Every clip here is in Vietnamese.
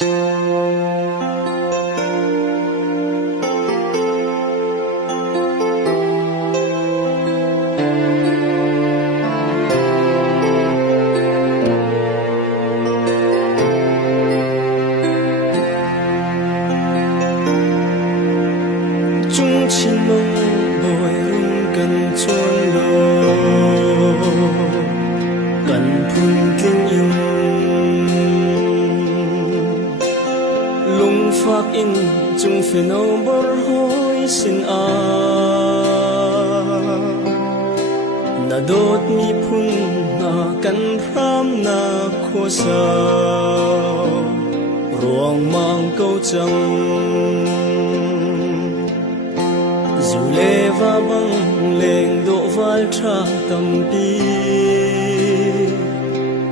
chung chín mong bồi rung cần chuan lo cần phun kinh in lung phak in chung phe nâu bor hoi sin a na dot mi phun na kan ram na kho sa ruang mang câu chang dù lê va băng lên độ vai tra tâm đi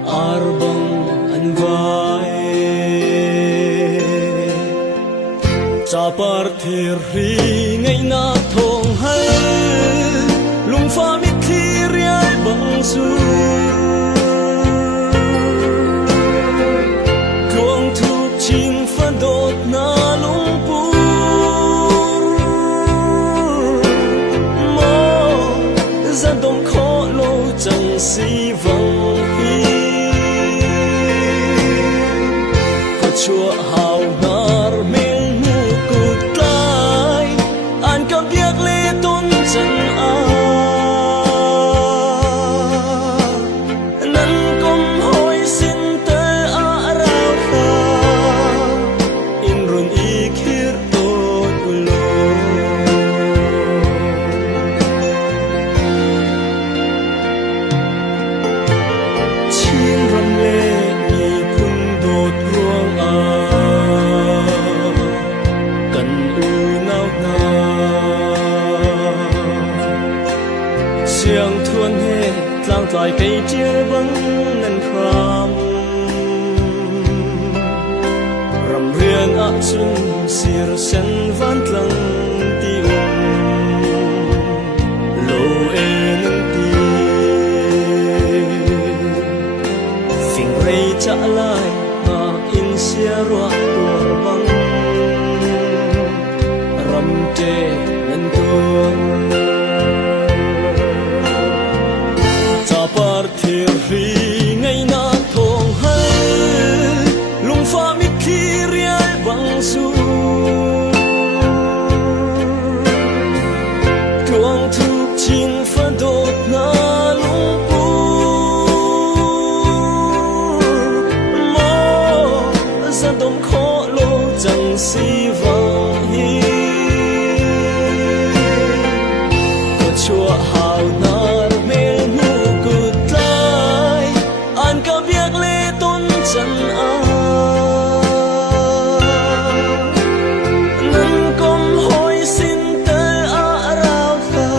ar băng an vai cha par thir ri ngay na thong hay lung pha mit khi riai băng su cuồng thục chín pha đột na lung pu dom khó lâu chẳng si vong hi có chúa hào nar mel mu cụt lai an cầm biếc lê tôn chân a năn công hỏi xin tê a rao kha in run i khir tôn lo siang thuan he tlang tlai cây chia băng nan khram ram rian a chun sir sen van tlang ti lo e nan ti phing rei cha lai ma in sia ro tor bang ram te nan tuang thir ri ngay na thong hay lung pha mit khi riai bang su cuồng thục chín pha đột na lung pu mo ra dom khó lâu chẳng si vang hi có chúa hào nar mel mu an ka biak le tôn chân a nan kom hoi sin te a rao kha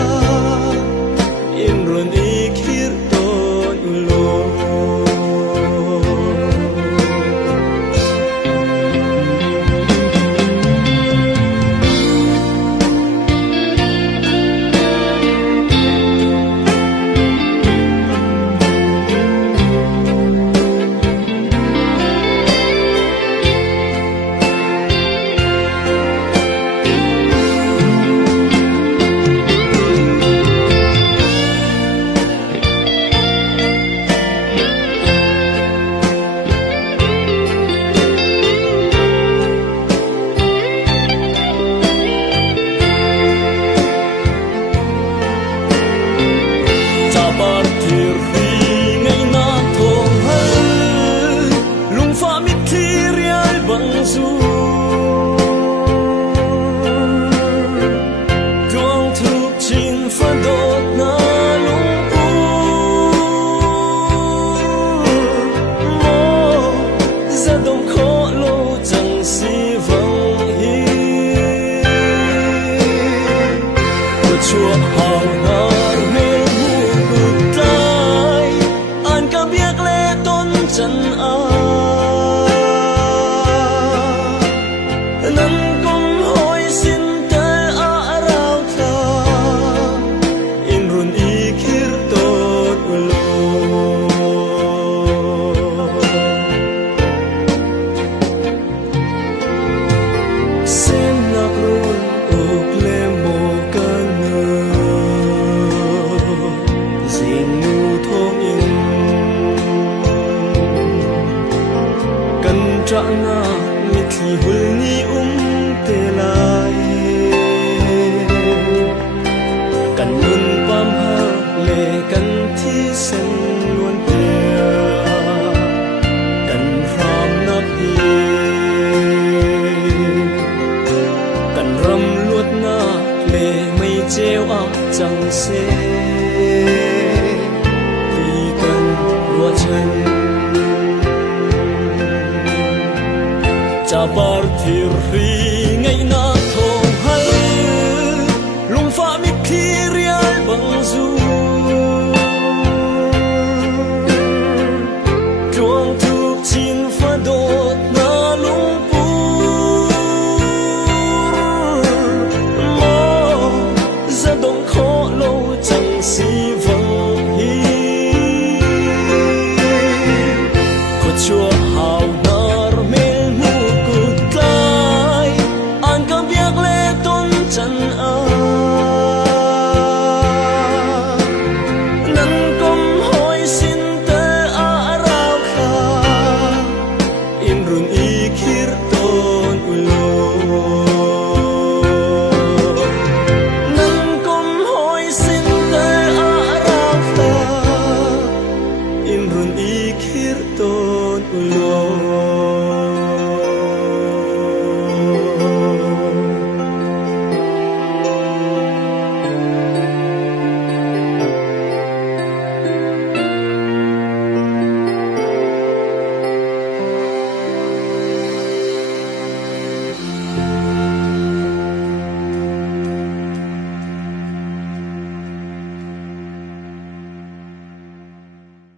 in run i khir ton lo cuồng thục chín pha đột na lung pu mo ra dom khó lâu chẳng si vong hi có chúa hào nar mel mu cụt lai an ka biak le tôn chân a nan công hỏi xin tê a rao kha in run i khir tot lo tra nga mi thi hul ni te lai kan nun pam ha le kan thi sen luan te kan ram na hi kan ram luat na le mai treo a chẳng se vì cần luat chân cha par thir ri ngai na thong hal lung fa mi khi rial bang zu chuang thuk chin fa dot na lung pu mo za dong kho lo chẳng si vang hi ko chua hao nar mel mu kut kai an kam biak le ton chan a nan kom hoi sin te a rao kha in run i